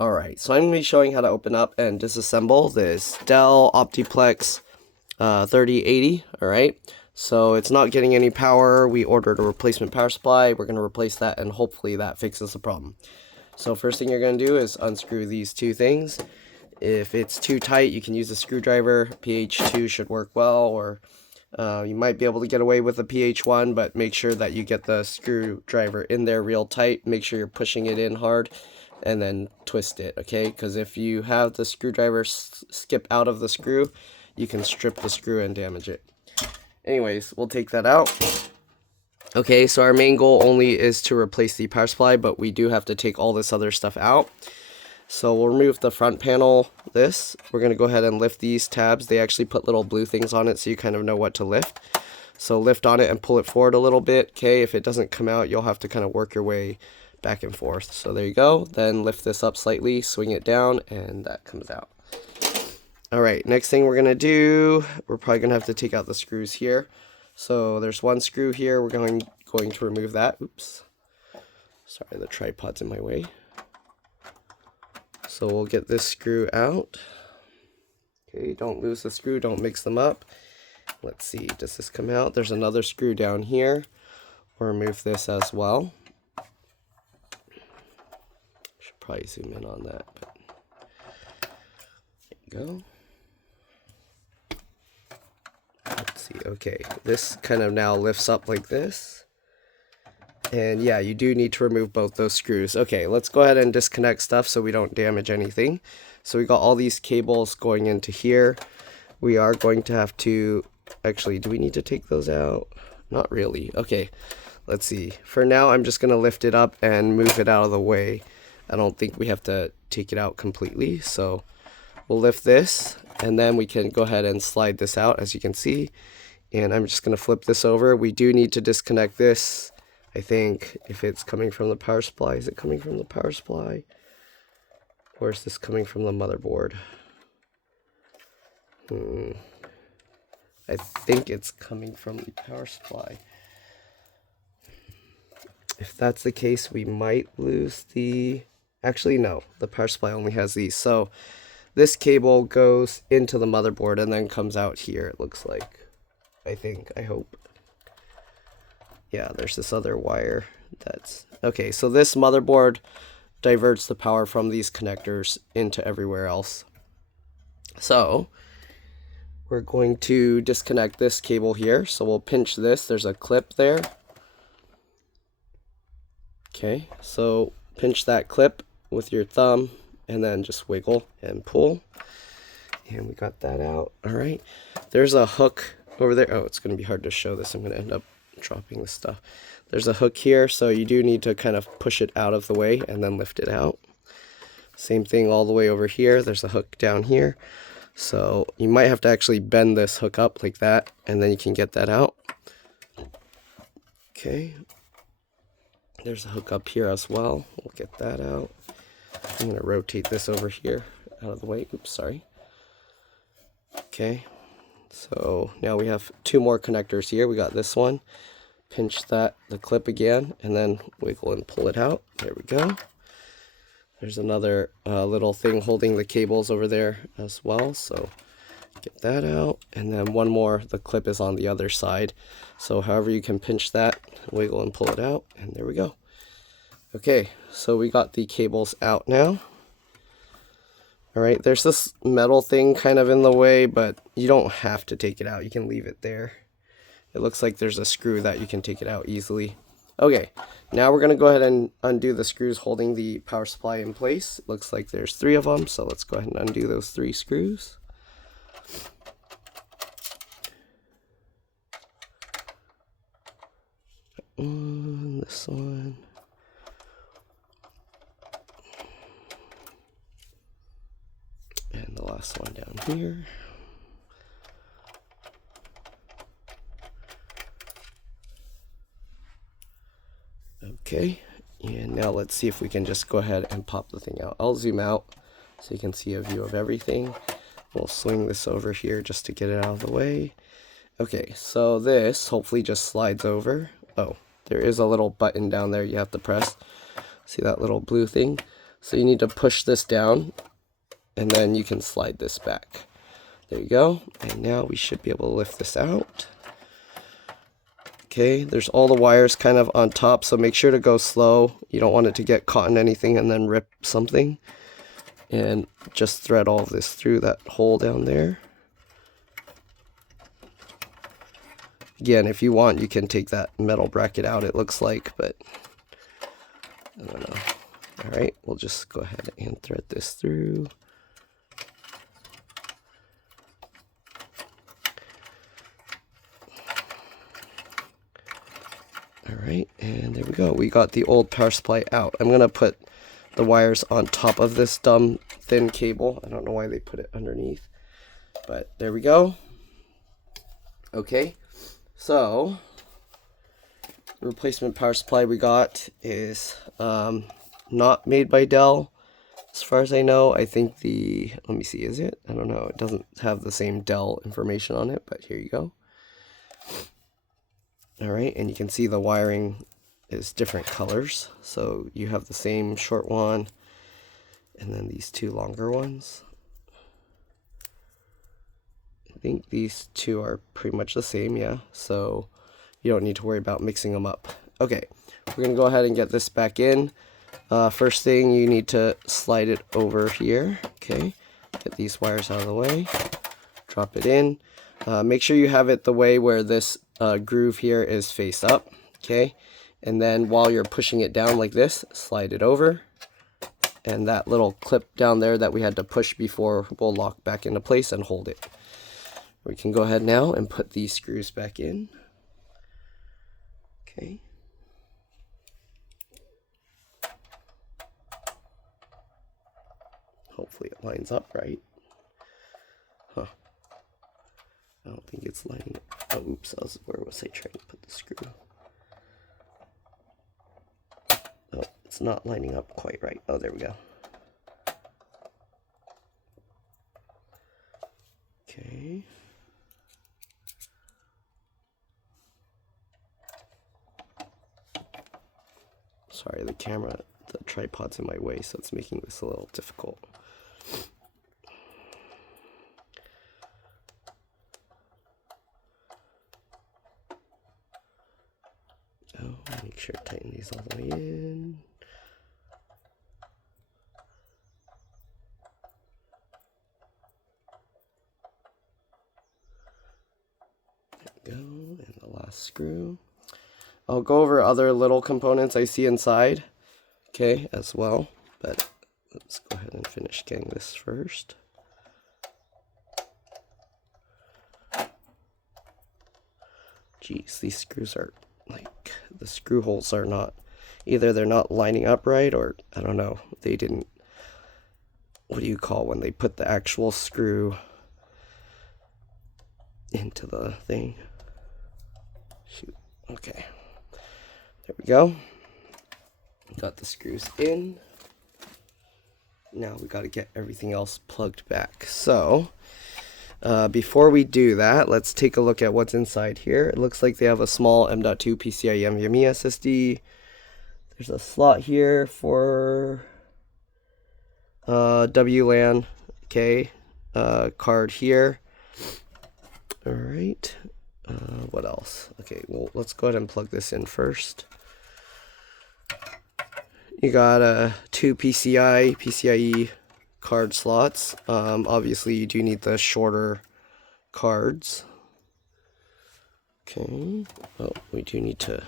Alright, so I'm going to be showing how to open up and disassemble this Dell OptiPlex 3080, alright? So it's not getting any power. We ordered a replacement power supply. We're going to replace that, and hopefully that fixes the problem. So first thing you're going to do is unscrew these two things. If it's too tight, you can use a screwdriver. PH2 should work well, or you might be able to get away with a PH1, but make sure that you get the screwdriver in there real tight. Make sure you're pushing it in hard, and then twist it, okay? Because if you have the screwdriver skip out of the screw, you can strip the screw and damage it. Anyways, we'll take that out. Okay, so our main goal only is to replace the power supply, but we do have to take all this other stuff out. So we'll remove the front panel, We're going to go ahead and lift these tabs. They actually put little blue things on it so you kind of know what to lift. So lift on it and pull it forward a little bit, okay? If it doesn't come out, you'll have to kind of work your way back and forth. So there you go. Then lift this up slightly, swing it down, and that comes out. Alright, next thing we're going to do, we're probably going to have to take out the screws here. So there's one screw here. We're going to remove that. Oops. Sorry, the tripod's in my way. So we'll get this screw out. Okay, don't lose the screw, don't mix them up. Let's see, does this come out? There's another screw down here. We'll remove this as well. Should probably zoom in on that, but there you go. Let's see, okay, this kind of now lifts up like this. And yeah, you do need to remove both those screws. Okay, let's go ahead and disconnect stuff so we don't damage anything. So we got all these cables going into here. We are going to have to, actually, do we need to take those out? Not really. Okay, let's see. For now, I'm just going to lift it up and move it out of the way. I don't think we have to take it out completely. So we'll lift this, and then we can go ahead and slide this out, as you can see. And I'm just going to flip this over. We do need to disconnect this. I think if it's coming from the power supply, is it coming from the power supply? Or is this coming from the motherboard? I think it's coming from the power supply. If that's the case, we might lose the... Actually, no. The power supply only has these. So this cable goes into the motherboard and then comes out here, it looks like. I think. I hope. Yeah, there's this other wire that's... Okay, so this motherboard diverts the power from these connectors into everywhere else. So we're going to disconnect this cable here. So we'll pinch this. There's a clip there. Okay, so pinch that clip with your thumb and then just wiggle and pull. And we got that out. All right, there's a hook over there. Oh, it's going to be hard to show this. I'm going to end up dropping this stuff. There's a hook here, so you do need to kind of push it out of the way and then lift it out. Same thing all the way over here. There's a hook down here, so you might have to actually bend this hook up like that, and then you can get that out. Okay, there's a hook up here as well. We'll get that out. I'm going to rotate this over here out of the way. Oops, sorry. Okay, so now we have two more connectors here. We got this one. Pinch the clip again, and then wiggle and pull it out. There we go. There's another little thing holding the cables over there as well. So get that out. And then one more. The clip is on the other side. So however you can pinch that, wiggle and pull it out. And there we go. Okay, so we got the cables out now. Alright, there's this metal thing kind of in the way, but you don't have to take it out. You can leave it there. It looks like there's a screw that you can take it out easily. Okay, now we're going to go ahead and undo the screws holding the power supply in place. It looks like there's 3 of them, so let's go ahead and undo those 3 screws. This one. And the last one down here. Okay, and now let's see if we can just go ahead and pop the thing out. I'll zoom out so you can see a view of everything. We'll swing this over here just to get it out of the way. Okay, so this hopefully just slides over. Oh, there is a little button down there you have to press. See that little blue thing? So you need to push this down, and then you can slide this back. There you go. And now we should be able to lift this out. Okay, there's all the wires kind of on top, so make sure to go slow. You don't want it to get caught in anything and then rip something. And just thread all of this through that hole down there. Again, if you want, you can take that metal bracket out, it looks like, but I don't know. All right, we'll just go ahead and thread this through. Alright, and there we go. We got the old power supply out. I'm going to put the wires on top of this dumb thin cable. I don't know why they put it underneath, but there we go. Okay, so the replacement power supply we got is not made by Dell. As far as I know, I think let me see, is it? I don't know. It doesn't have the same Dell information on it, but here you go. Alright, and you can see the wiring is different colors. So you have the same short one, and then these two longer ones. I think these two are pretty much the same, yeah. So you don't need to worry about mixing them up. Okay, we're going to go ahead and get this back in. First thing, you need to slide it over here. Okay, get these wires out of the way. Drop it in. Make sure you have it the way where this groove here is face up, okay? And then while you're pushing it down like this, slide it over. And that little clip down there that we had to push before will lock back into place and hold it. We can go ahead now and put these screws back in. Okay. Hopefully it lines up right. Huh. I don't think it's lining up. Oh, oops, where was I trying to put the screw? Oh, it's not lining up quite right. Oh, there we go. Okay. Sorry, the tripod's in my way, so it's making this a little difficult. Make sure to tighten these all the way in. There we go, and the last screw. I'll go over other little components I see inside, okay, as well, but let's go ahead and finish getting this first. Geez, these screws are like, the screw holes are not, either they're not lining up right, or I don't know, they didn't, what do you call when they put the actual screw into the thing? Shoot, okay, there we go. Got the screws in. Now we got to get everything else plugged back. So before we do that, let's take a look at what's inside here. It looks like they have a small M.2 PCIe NVMe SSD. There's a slot here for WLAN, okay, card here. All right, what else? Okay, well, let's go ahead and plug this in first. You got two PCIe card slots. Obviously you do need the shorter cards. Okay, oh, we do need to,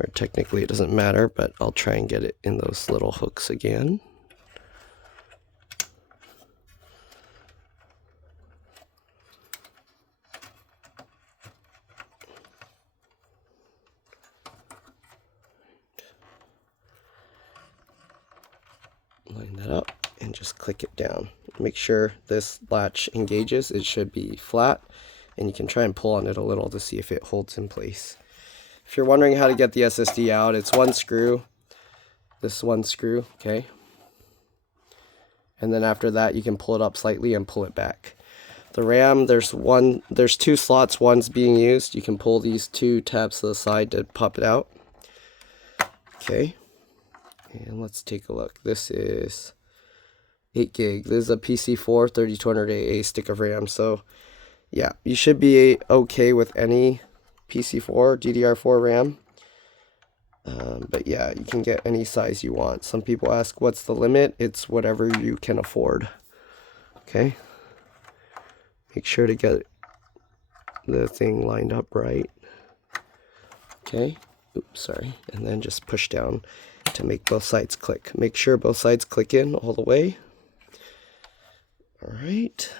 or technically it doesn't matter, but I'll try and get it in those little hooks again. Line that up and just click it down. Make sure this latch engages. It should be flat, and you can try and pull on it a little to see if it holds in place. If you're wondering how to get the SSD out, it's one screw, this one screw, okay? And then after that, you can pull it up slightly and pull it back. The RAM, there's two slots, one's being used. You can pull these two tabs to the side to pop it out. Okay. And let's take a look. This is 8 gig. This is a PC4 3200 AA stick of RAM. So yeah, you should be okay with any PC4 DDR4 RAM. But yeah, you can get any size you want. Some people ask, what's the limit? It's whatever you can afford. Okay. Make sure to get the thing lined up right. Okay. Oops, sorry. And then just push down to make both sides click. Make sure both sides click in all the way. All right.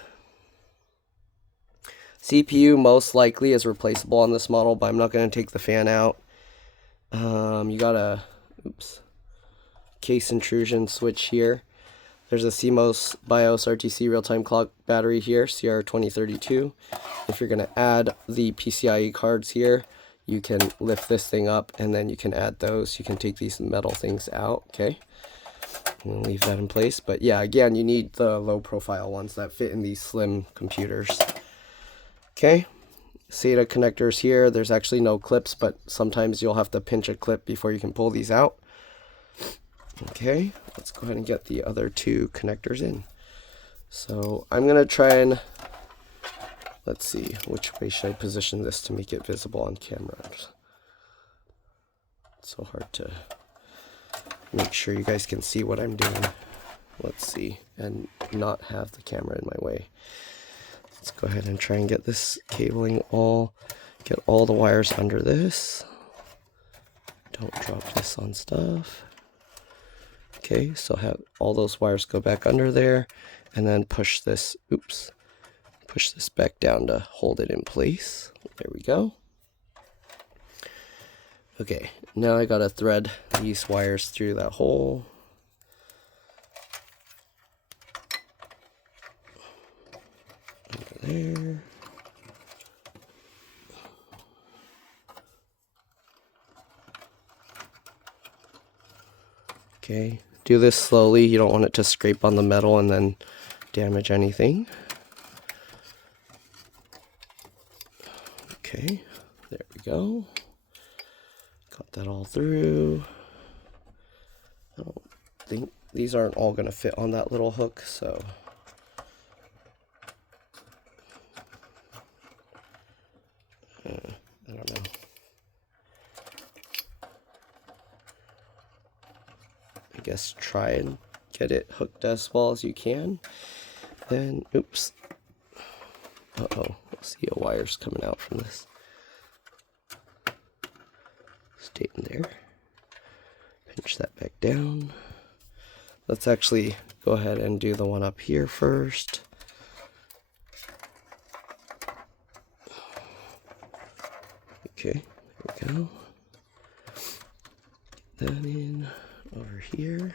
CPU most likely is replaceable on this model, but I'm not going to take the fan out. You got a case intrusion switch here. There's a CMOS BIOS RTC real-time clock battery here, CR2032. If you're going to add the PCIe cards here, you can lift this thing up and then you can add those. You can take these metal things out, okay? I'm going to leave that in place. But yeah, again, you need the low profile ones that fit in these slim computers. Okay, SATA connectors here. There's actually no clips, but sometimes you'll have to pinch a clip before you can pull these out. Okay, let's go ahead and get the other two connectors in. So I'm going to try and, let's see, which way should I position this to make it visible on camera? It's so hard to make sure you guys can see what I'm doing. Let's see, and not have the camera in my way. Let's go ahead and try and get this cabling get all the wires under this. Don't drop this on stuff. Okay, so have all those wires go back under there, and then push this, push this back down to hold it in place. There we go. Okay, now I gotta thread these wires through that hole. There. Okay, do this slowly. You don't want it to scrape on the metal and then damage anything. Okay, there we go. Got that all through. I don't think these aren't all going to fit on that little hook, so I don't know. I guess try and get it hooked as well as you can. Then, oops. Uh-oh, see a wire's coming out from this. Stay in there. Pinch that back down. Let's actually go ahead and do the one up here first. Okay, there we go. Get that in over here.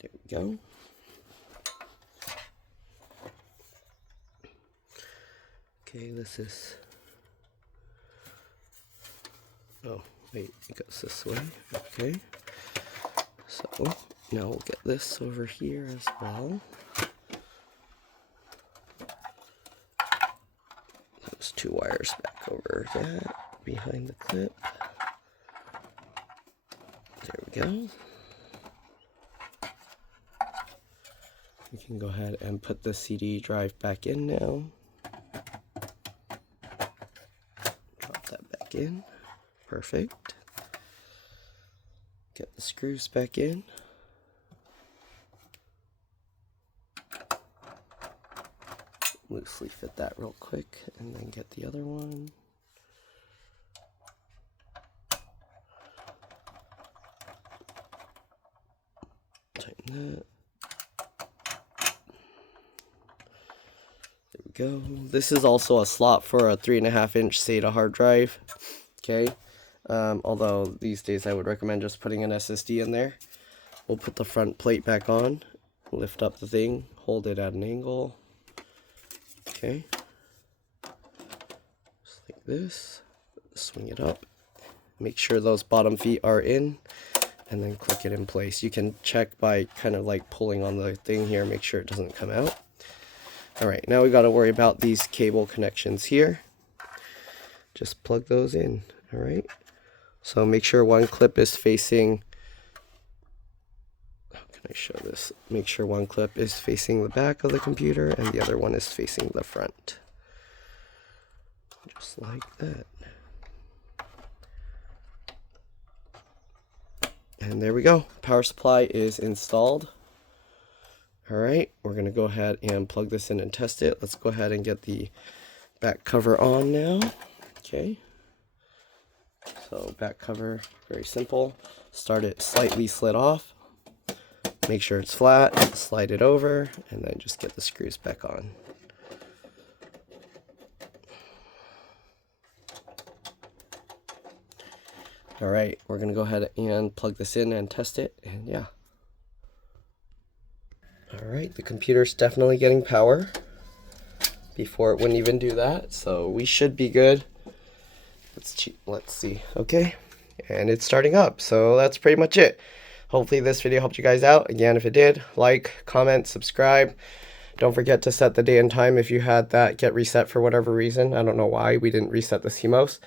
There we go. Okay, this is, oh wait, it goes this way. Okay, so now we'll get this over here as well. Those two wires back over that behind the clip. There we go. We can go ahead and put the CD drive back in now. Drop that back in. Perfect. Get the screws back in. Loosely fit that real quick and then get the other one. Tighten that. There we go. This is also a slot for a 3.5-inch SATA hard drive. Okay. Although these days I would recommend just putting an SSD in there. We'll put the front plate back on, lift up the thing, hold it at an angle. Okay, just like this, swing it up, make sure those bottom feet are in, and then click it in place. You can check by kind of like pulling on the thing here, make sure it doesn't come out. Alright, now we got to worry about these cable connections here. Just plug those in, alright? So make sure one clip is facing, how can I show this? Make sure one clip is facing the back of the computer and the other one is facing the front. Just like that. And there we go. Power supply is installed. All right, we're going to go ahead and plug this in and test it. Let's go ahead and get the back cover on now. Okay. So back cover, very simple. Start it slightly slid off. Make sure it's flat, slide it over, and then just get the screws back on. All right, we're gonna go ahead and plug this in and test it, and yeah. All right, the computer's definitely getting power. Before it wouldn't even do that, so we should be good. Let's see. Okay, and it's starting up, so that's pretty much it. Hopefully this video helped you guys out. Again, if it did, like, comment, subscribe. Don't forget to set the date and time if you had that get reset for whatever reason. I don't know why we didn't reset the CMOS.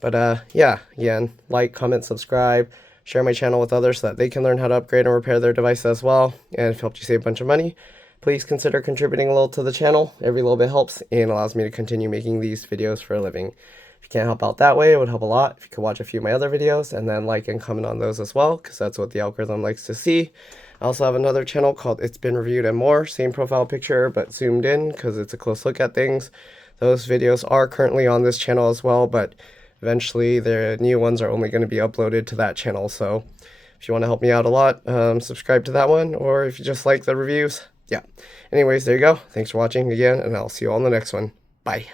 But yeah, again, like, comment, subscribe, share my channel with others so that they can learn how to upgrade and repair their device as well. And if it helped you save a bunch of money, please consider contributing a little to the channel. Every little bit helps and allows me to continue making these videos for a living. If you can't help out that way, it would help a lot if you could watch a few of my other videos and then like and comment on those as well, because that's what the algorithm likes to see. I also have another channel called It's Been Reviewed and More. Same profile picture, but zoomed in because it's a close look at things. Those videos are currently on this channel as well, but eventually the new ones are only going to be uploaded to that channel. So if you want to help me out a lot, subscribe to that one, or if you just like the reviews, yeah. Anyways, there you go. Thanks for watching again, and I'll see you all in the next one. Bye.